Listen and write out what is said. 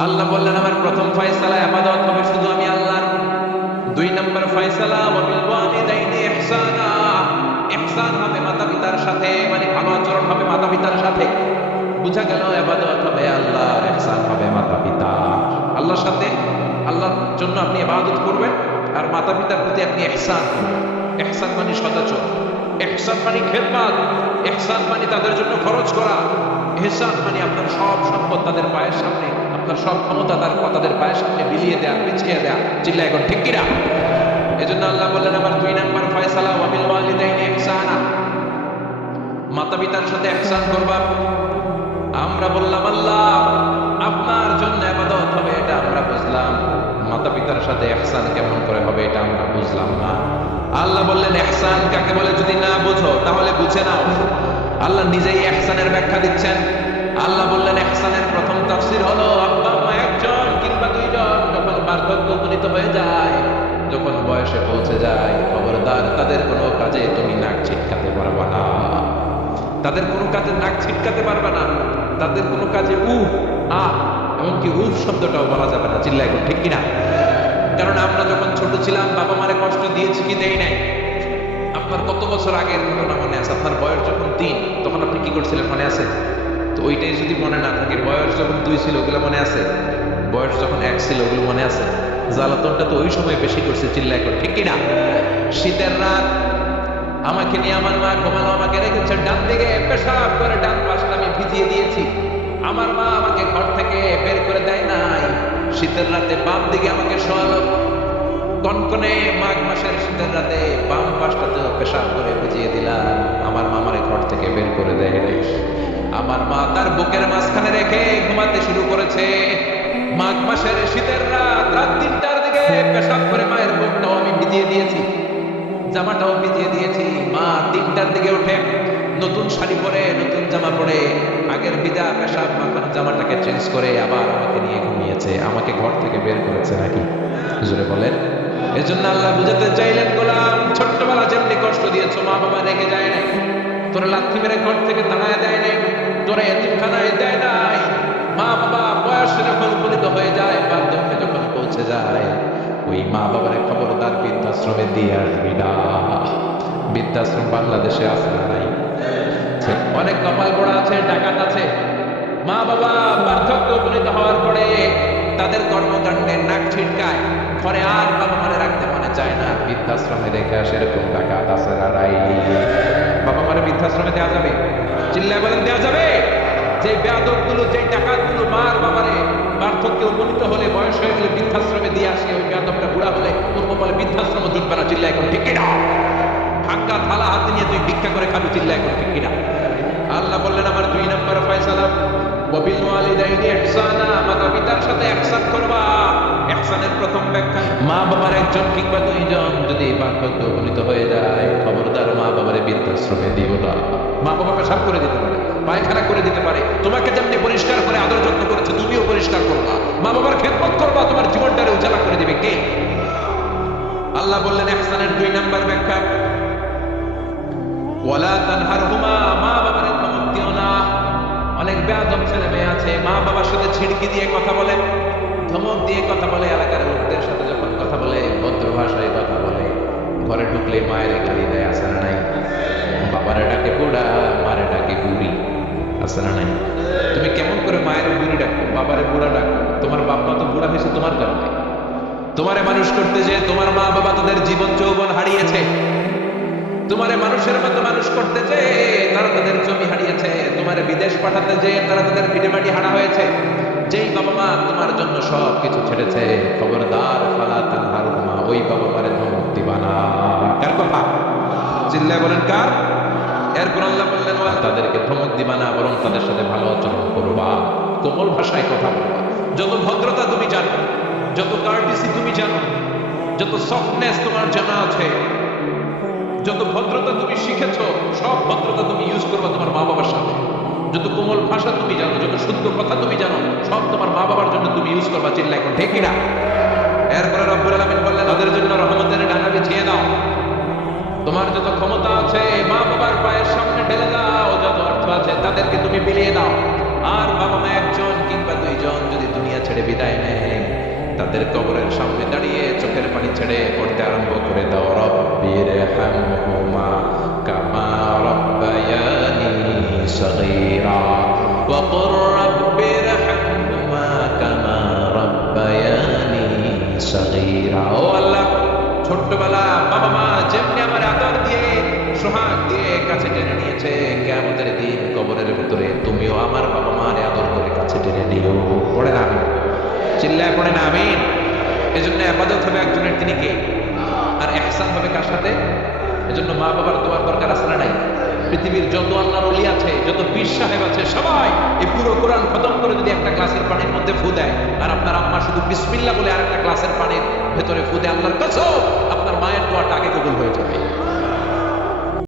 আল্লাহ বললেন আমার প্রথম ফয়সালা ইবাদত হবে শুধু আমি আল্লাহর। দুই নম্বর ফয়সালা ওয়া বিল ওয়ালিদাইনি ইহসানা, ইহসান হবে মাতা-পিতার সাথে, মানে ভালো আচরণ হবে মাতা-পিতার সাথে। বুঝা গেল ইবাদত হবে আল্লাহর, ইহসান হবে মাতা-পিতা। আল্লাহর সাথে, আল্লাহর জন্য আপনি ইবাদত করবেন আর মাতা-পিতার প্রতি আপনি ইহসান করবেন। ইহসান মানে সদাচরণ, ইহসান মানে খেদমত, ইহসান মানে তাদের জন্য খরচ করা, ইহসান মানে আপনার সব সম্পদ তাদের পায়ের সামনে, আপনার সব ক্ষমতা তাদের পায়ের সামনে বিলিয়ে দেয়া, পিছিয়ে দেয়া। চিল্লায় এখন ঠিক কিনা? এজন্য আল্লাহ বললেন আমার দুই নাম্বার ফয়সালা ওয়া বিল ওয়ালিদাইনি ইহসানা, মাতা-পিতার সাথে ইহসান করবা। আমরা বললাম আল্লাহ আপনার জন্য ইবাদত হবে এটা আমরা বুঝলাম, মাতা-পিতার সাথে ইহসান কেমন করে হবে এটা আমরা বুঝলাম না। আল্লাহ বললেন ইহসান কাকে বলে যদি না বুঝো তাহলে বুঝে নাও। আল্লাহ নিজেই ইহসানের ব্যাখ্যা দিচ্ছেন। আল্লাহ বললেন ইহসানের প্রথম তাফসীর হলো আব্বা আম্মা একজন কিংবা দুইজন যখন বার্ধক্য উপনীত হয়ে যায়, যখন বয়সে পৌঁছে যায়, খবরদার তাদের কোনো কাজে তুমি নাক ছিটকাতে পারবা না, তাদের কোনো কাজে নাক ছিটকাতে পারবে না, তাদের কোনো কাজে উফ আহ এমনকি উফ শব্দটাও বলা যাবে না। চিল্লা এখন ঠিক কিনা? কারণ আমরা যখন ছোট ছিলাম বাবা মারে কষ্ট দিয়েছি কি দেই নাই? আপনার কত বছর আগের ঘটনা মনে আছে? আপনার বয়স যখন 3 তখন আপনি কি করছিলেন মনে আছে? তো ওইটাই যদি মনে না থাকে, বয়স যখন 2 ছিল ওগুলো মনে আছে? বয়স যখন 1 ছিল ওগুলো মনে আছে? জ্বালাতনটা তো ওই সময় বেশি করছে। চিল্লা এখন ঠিক কিনা? শীতের রাত আমাকে নিয়ে আমার মা ঘুমালো, আমাকে রেখেছে ডান দিকে, পেশাব করে ডান পাশটা আমি ভিজিয়ে দিয়েছি। আমার মা আমাকে ঘর থেকে বের করে দেয় নাই, শীতের রাতে বাম দিকে আমাকে শোয়ালো। কনকনে মাঘ মাসের শীতের রাতে বাম পাশটাতে পেশাব করে ভিজিয়ে দিলাম, আমার মা আমারে ঘর থেকে বের করে দেয় নাই। আমার মা তার বুকের মাঝখানে রেখে ঘুমাতে শুরু করেছে। মাঘ মাসের শীতের রাত, রাত 3টার দিকে পেশাব করে মায়ের বুকটাও আমি ভিজিয়ে দিয়েছি, জামাটাও ভিজিয়ে দিয়েছি। মা 3টার দিকে উঠে নতুন শাড়ি পরে, নতুন জামা পরে, আগের ভিজা পেশাব মাখানো জামাটাকে চেঞ্জ করে আবার আমাকে নিয়ে ঘুমিয়েছে। আমাকে ঘর থেকে বের করেছে নাকি? জোরে বলেন। এজন্য আল্লাহ বুঝাতে চাইলেন গোলাম ছোট্টবেলা যেমনি কষ্ট দিয়েছো মা বাবা রেগে যায় নাই, তোরা লাথি মেরে ঘর থেকে তাড়ায় দেয় নাই, তোরা এতিমখানায় দেয় নাই। মা বাবা বয়স যখন উপনীত হয়ে যায়, বার্ধক্যে যখন পৌঁছে যায়, ওই মা বাবার খবরদার বৃদ্ধাশ্রমে দিয়ে আসবি না। বৃদ্ধাশ্রম বাংলাদেশে আছে না নাই? অনেক কপাল পোড়া আছে, ডাকাত আছে। মা বাবা বার্ধক্য উপনীত হওয়ার পরে তাদের কর্মকাণ্ডে নাক ছিটকায়, ঘরে আর বাবা মারে রাখতে মনে চায় না, বৃদ্ধাশ্রমে রেখে আসে। এরকম ডাকাত আছে না নাই? বাবা মারে বৃদ্ধাশ্রমে দেওয়া যাবে? চিল্লায় বলেন দেওয়া যাবে? যে বেয়াদব গুলো, যে ডাকাত গুলো মার বাবারে বার্ধক্যে উপনীত হলে, বয়স হয়ে গেলে বৃদ্ধাশ্রমে দিয়ে আসে, ওই বেয়াদবটা বুড়া হলে ওর বলে বৃদ্ধাশ্রম জুটবে না। চিল্লা এখন ঠিক কিনা? ভাঙ্গা থালা হাতে নিয়ে তুই ভিক্ষা করে খাবি। চিল্লা এখন ঠিক কিনা? আল্লাহ বললেন আমার 2 নম্বর ফয়সালা ওয়া বিল ওয়ালিদাইনি ইহসানা, মাতা-পিতার সাথে ইহসান করবা। ইহসানের প্রথম ব্যাখ্যা মা বাবার একজন কিংবা দুইজন যদি বার্ধক্য উপনীত হয়ে যায়, খবরদার মা বাবারে বৃদ্ধাশ্রমে দিও না। মা বাবা পেশাব করে দিতে পারে, পায়খানা করে দিতে পারে, তোমাকে যেমনি পরিষ্কার করে আদর যত্ন করেছে তুমিও পরিষ্কার করবা। মা বাবার খেদমত করবা, তোমার জীবনটারে উজালা করে দিবে কে? আল্লাহ বললেন ইহসানের 2 নম্বর ব্যাখ্যা ওয়ালা তানহারহুমা, মা বাবার ধমক দিও না। অনেক বেয়াদব ছেলে মেয়ে আছে, মা বাবার সাথে ছিড়কি দিয়ে কথা বলে, ধমক দিয়ে কথা বলে, এলাকার লোকদের সাথে যখন কথা বলে ভদ্র ভাষায় কথা বলে, ঘরে ঢুকলে মায়ের গালি দেয়, আছে না নাই? বাবারে ডাকে বুড়া, মারে ডাকে বুড়ি, আছে না নাই? তুমি কেমন করে মায়ের বুড়ি ডাকো, বাবারে বুড়া ডাকো? তোমার বাপ মা তো বুড়া হয়েছে তোমার কারণে। তোমারে মানুষ করতে যে তোমার মা বাবা তাদের জীবন যৌবন হারিয়েছে। তোমারে মানুষের মতো মানুষ করতে যে তারা তাদের জমি হারিয়েছে। তোমারে বিদেশ পাঠাতে যে তারা তাদের ভিটেমাটি হারা হয়েছে। যেই বাবা মা তোমার জন্য সব কিছু ছেড়েছে, খবরদার ফালা তানহারহুমা, ওই বাবা মারে ধমক দিবা না। কার কথা? চিল্লায় বলেন কার? এরপর আল্লাহ বললেন তাদেরকে ধমক দিবা না, বরং তাদের সাথে ভালো আচরণ করবা, কোমল ভাষায় কথা বলবা। যত ভদ্রতা তুমি জানো, যত কার্টিসি তুমি জানো, যত সফটনেস তোমার জানা আছে, যত ভদ্রতা তুমি শিখেছো, সব ভদ্রতা তুমি ইউজ করবা তোমার মা বাবার সাথে। যত কোমল ভাষা তুমি জানো, যত শুদ্ধ কথা তুমি জানো, সব তোমার মা বাবার জন্য তুমি ইউজ করবা। চিল্লা এখন ঠিক কিনা? এরপরে রব্বুল আলামিন বললেন তাদের জন্য রহমতের ডানা বিছিয়ে দাও। তোমার যত ক্ষমতা আছে মা বাবার পায়ের সামনে ঢেলে দাও, যত অর্থ আছে তাদেরকে তুমি বিলিয়ে দাও। আর বাবা মা একজন কিংবা দুইজন যদি দুনিয়া ছেড়ে বিদায় নেয়, তাদের কবরের সামনে দাঁড়িয়ে চোখের পানি ছেড়ে পড়তে আরম্ভ করে দাও, রব্বিরহামহুমা কামা রাব্বায়ানি সগীরা ওয়া কুর রব্বিরহামহুমা কামা রাব্বায়ানি সগীরা। ও আল্লাহ, ছোট্টবেলা বাবা মা যেমনি আমার আদর দিয়ে সোহাগ দিয়ে কাছে টেনে নিয়েছে, কিয়ামতের দিন কবরের ভিতরে তুমিও আমার বাবা মার আদর করে কাছে টেনে নিও। পড়ে না আমিন, চিল্লায় পড়ে না আমিন। এজন্য ইবাদত হবে একজনের, তিনি কে? আর ইহসান হবে কার সাথে? এজন্য মা বাবার দোয়ার দরকার আছে না নাই? পৃথিবীর যত আল্লাহর ওলি আছে, যত পীর সাহেব আছে, সবাই এই পুরো কোরআন খতম করে যদি একটা গ্লাসের পানির মধ্যে ফু দেয়, আর আপনার আম্মা শুধু বিসমিল্লাহ বলে আরেকটা গ্লাসের পানির ভেতরে ফু দেয়, আল্লাহর কসম আপনার মায়ের দোয়াটা আগে কবুল হয়ে যাবে।